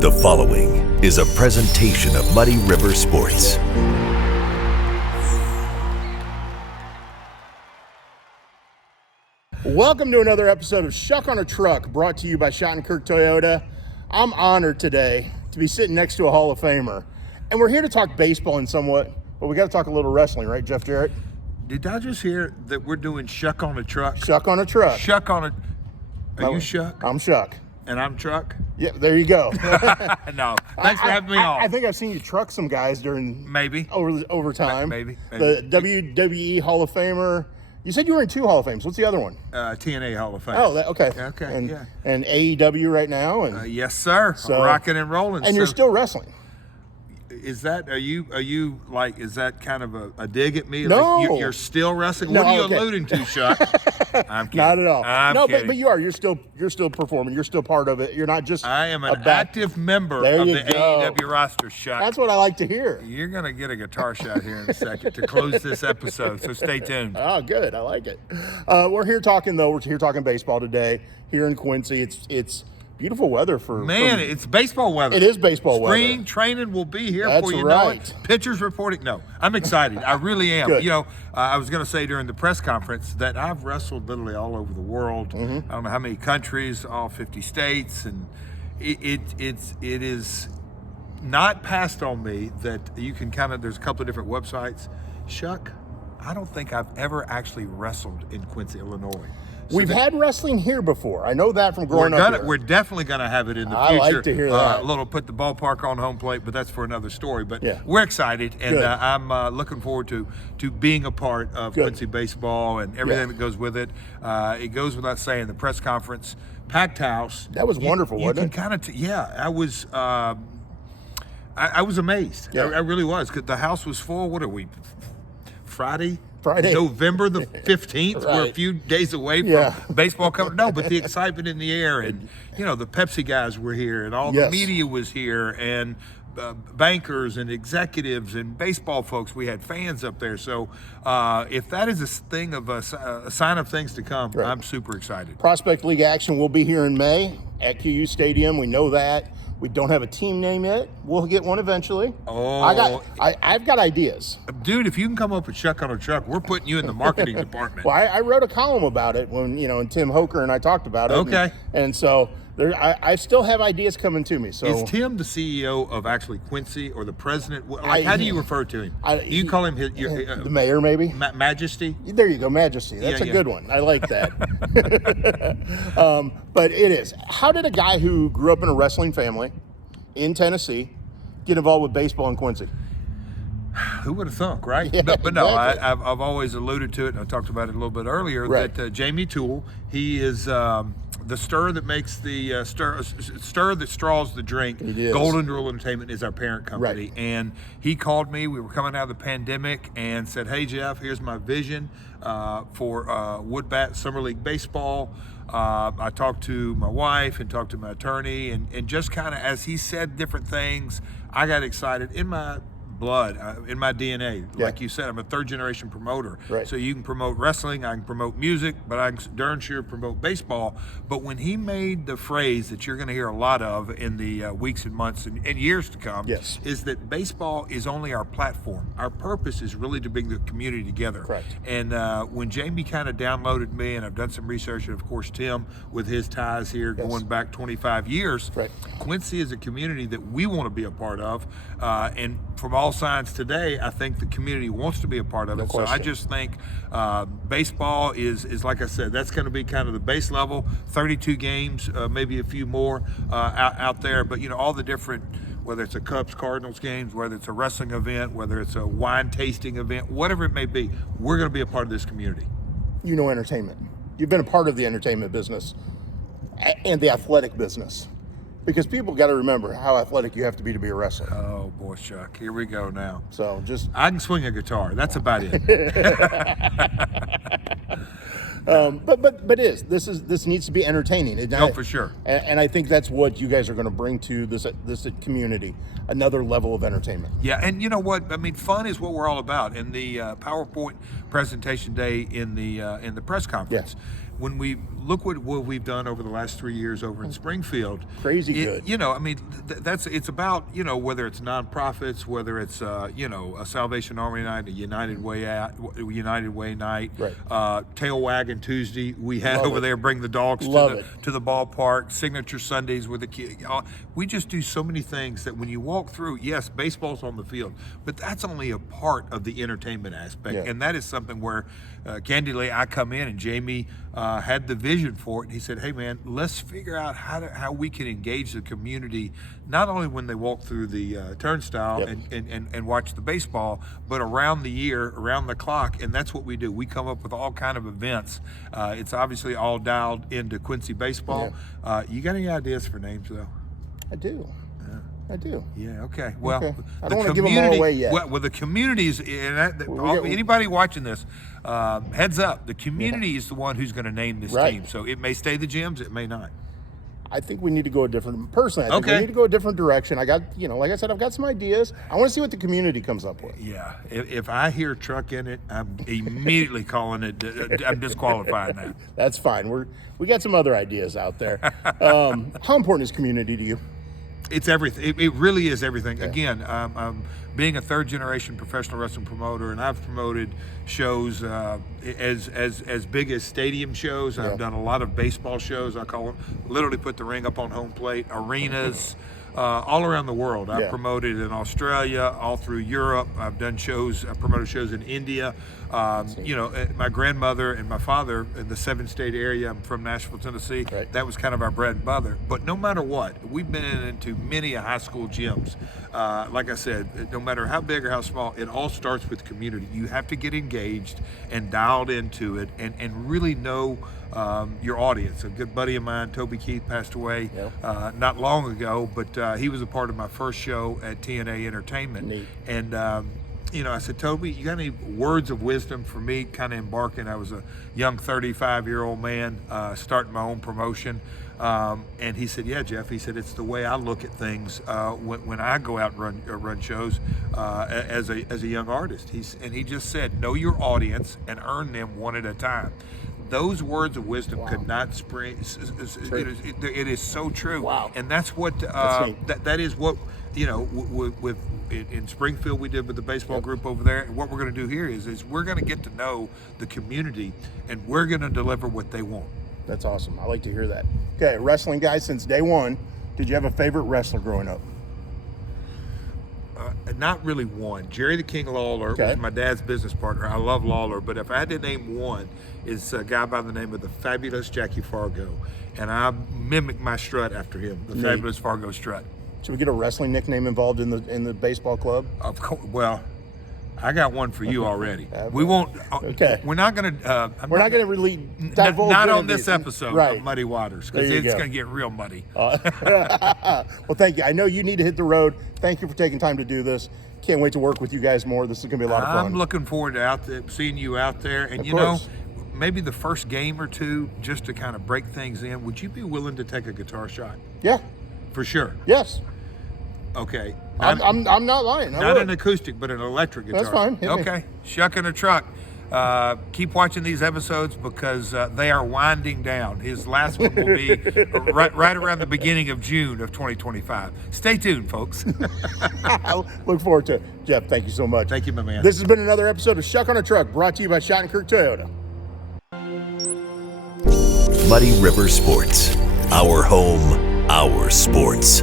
The following is a presentation of Muddy River Sports. Welcome to another episode of Schuck on a Truck, brought to you by Shottenkirk Toyota. I'm honored today to be sitting next to a Hall of Famer. And we're here to talk baseball in somewhat, but we got to talk a little wrestling, right, Jeff Jarrett? Did I just hear that we're doing Schuck on a Truck? Schuck on a Truck. Schuck on a... Are you Schuck? I'm Schuck. And I'm Truck? Yeah, there you go. No, thanks for having me on. I think I've seen you truck some guys during... Maybe. Over time. Maybe. The WWE Hall of Famer. You said you were in 2 Hall of Fames. What's the other one? TNA Hall of Fame. Oh, okay. Okay, and AEW right now. And yes, sir. So, rocking and rolling. And you're still wrestling. Is that, are you like, is that kind of a dig at me? No. Like you're still wrestling? No, What are you okay. alluding to, Schuck? I'm kidding. Not at all. I'm kidding. But you are. You're still performing. You're still part of it. You're not just I am an active member of the AEW roster, Schuck. That's what I like to hear. You're going to get a guitar shot here in a second to close this episode, so stay tuned. Oh, good. I like it. We're here talking baseball today here in Quincy. It's beautiful weather for... It's baseball weather. It is baseball weather. Spring training will be here That's before you right. know it. Pitchers reporting. No, I'm excited. I really am. Good. You know, I was going to say during the press conference that I've wrestled literally all over the world. Mm-hmm. I don't know how many countries, all 50 states, and it is not passed on me that you can kind of, there's a couple of different websites. Schuck, I don't think I've ever actually wrestled in Quincy, Illinois. We've had wrestling here before. I know that from growing up here. We're definitely going to have it in the future. I like to hear that. A little put the ballpark on home plate, but that's for another story. But yeah. We're excited, and I'm looking forward to being a part of Quincy baseball and everything that goes with it. It goes without saying, the press conference, packed house. That was wonderful, wasn't it? You can kind of, I was... I was amazed. Yeah. I really was, because the house was full. What are we, Friday, November the 15th. Right. We're a few days away from baseball coming. No, but the excitement in the air, and you know, the Pepsi guys were here, and all the media was here, and bankers and executives and baseball folks. We had fans up there. So if that is a thing of a sign of things to come, I'm super excited. Prospect League action will be here in May at QU Stadium. We know that. We don't have a team name yet. We'll get one eventually. Oh, I've got ideas. Dude, if you can come up with Schuck on a Truck, we're putting you in the marketing department. Well, I wrote a column about it when, and Tim Hoker and I talked about it. Okay. And so I still have ideas coming to me. So is Tim the CEO of actually Quincy, or the president? Like, how do you refer to him? You call him the mayor, maybe? Majesty? There you go, Majesty. That's a good one. I like that. But it is. How did a guy who grew up in a wrestling family in Tennessee get involved with baseball in Quincy? Who would have thunk, right? Yeah, but no, exactly. I've always alluded to it, and I talked about it a little bit earlier, that Jamie Toole, he is the stir that makes the stir that straws the drink. Golden Rule Entertainment is our parent company. And he called me. We were coming out of the pandemic and said, hey, Jeff, here's my vision for Woodbat Summer League Baseball. I talked to my wife and talked to my attorney, and just kind of as he said different things, I got excited. In my blood, in my DNA. Like you said, I'm a third generation promoter. So you can promote wrestling, I can promote music, but I can darn sure promote baseball. But when he made the phrase that you're going to hear a lot of in the weeks and months and years to come, is that baseball is only our platform. Our purpose is really to bring the community together. And when Jamie kind of downloaded me, and I've done some research, and of course Tim with his ties here going back 25 years, Quincy is a community that we want to be a part of, and from all signs today, I think the community wants to be a part of it. So I just think baseball is like I said, that's going to be kind of the base level, 32 games, maybe a few more out there. But, all the different, whether it's a Cubs-Cardinals games, whether it's a wrestling event, whether it's a wine tasting event, whatever it may be, we're going to be a part of this community. Entertainment. You've been a part of the entertainment business and the athletic business. Because people got to remember how athletic you have to be a wrestler. Oh boy, Schuck, here we go now. So I can swing a guitar. That's about it. But this needs to be entertaining. For sure. And I think that's what you guys are going to bring to this community, another level of entertainment. Yeah, and you know what? I mean, fun is what we're all about. In the PowerPoint presentation day in the press conference, when we look what we've done over the last 3 years over in Springfield, Crazy good. You know, I mean, it's about, you know, whether it's nonprofits, whether it's you know, a Salvation Army night, a United Way night, Right. Tail Wagging Tuesday. We had Love over it. there, bring the dogs to the ballpark. Signature Sundays with the kids. We just do so many things that when you walk through, yes, baseball's on the field, but that's only a part of the entertainment aspect, Yeah. and that is something where, candidly, I come in and Jamie had the vision for it, and he said, "Hey, man, let's figure out how we can engage the community, not only when they walk through the turnstile and watch the baseball, but around the year, around the clock." And that's what we do. We come up with all kind of events. It's obviously all dialed into Quincy baseball. You got any ideas for names, though? I do. I do. Yeah. Okay. Well, Okay. I don't want to give them all away yet. Well, the communities, and anybody watching this, heads up. The community is the one who's going to name this team. So it may stay the Gems, it may not. I think we need to go a different. Personally, I think we need to go a different direction. I got, you know, like I said, I've got some ideas. I want to see what the community comes up with. Yeah. If I hear truck in it, I'm immediately calling it. I'm disqualifying that. That's fine. We got some other ideas out there. How important is community to you? It's everything. It really is everything. Yeah. Again, being a third-generation professional wrestling promoter, and I've promoted shows as big as stadium shows. I've done a lot of baseball shows. I call them, literally put the ring up on home plate, arenas, all around the world. I've promoted in Australia, all through Europe. I've done shows. I promoted shows in India. You know, my grandmother and my father in the 7-state area. I'm from Nashville, Tennessee. Right. That was kind of our bread and butter. But no matter what, we've been into many high school gyms. Like I said, no matter how big or how small, it all starts with community. You have to get engaged and dialed into it and really know your audience. A good buddy of mine, Toby Keith, passed away not long ago, but he was a part of my first show at TNA Entertainment. Neat. And you know, I said, "Toby, you got any words of wisdom for me kind of embarking?" I was a young 35-year-old man starting my own promotion. And he said, "Yeah, Jeff," he said, "it's the way I look at things when I go out and run shows as a young artist." He just said, "Know your audience and earn them one at a time." Those words of wisdom could not spring. It is so true. Wow. And that's what that is what, you know, with in Springfield we did with the baseball group over there. And what we're going to do here is we're going to get to know the community, and we're going to deliver what they want. That's awesome. I like to hear that. Okay, wrestling guy since day one. Did you have a favorite wrestler growing up? Not really one. Jerry the King Lawler was my dad's business partner. I love Lawler, but if I had to name one, it's a guy by the name of the Fabulous Jackie Fargo, and I mimic my strut after him, the Fabulous Fargo strut. Should we get a wrestling nickname involved in the baseball club? Of course. Well, I got one for you already. We won't. We're not going to. We're not going to really divulge. Not on this episode of Muddy Waters, because it's going to get real muddy. Well, thank you. I know you need to hit the road. Thank you for taking time to do this. Can't wait to work with you guys more. This is going to be a lot of fun. I'm looking forward to seeing you out there. And you know, maybe the first game or two, just to kind of break things in, would you be willing to take a guitar shot? Yeah. For sure. Yes. Okay. I'm not lying. Not an acoustic, but an electric guitar. That's fine. Okay. Schuck in a truck. Keep watching these episodes because they are winding down. His last one will be right around the beginning of June of 2025. Stay tuned, folks. I look forward to it. Jeff, thank you so much. Thank you, my man. This has been another episode of Schuck on a Truck, brought to you by Shottenkirk Toyota. Muddy River Sports. Our home, our sports.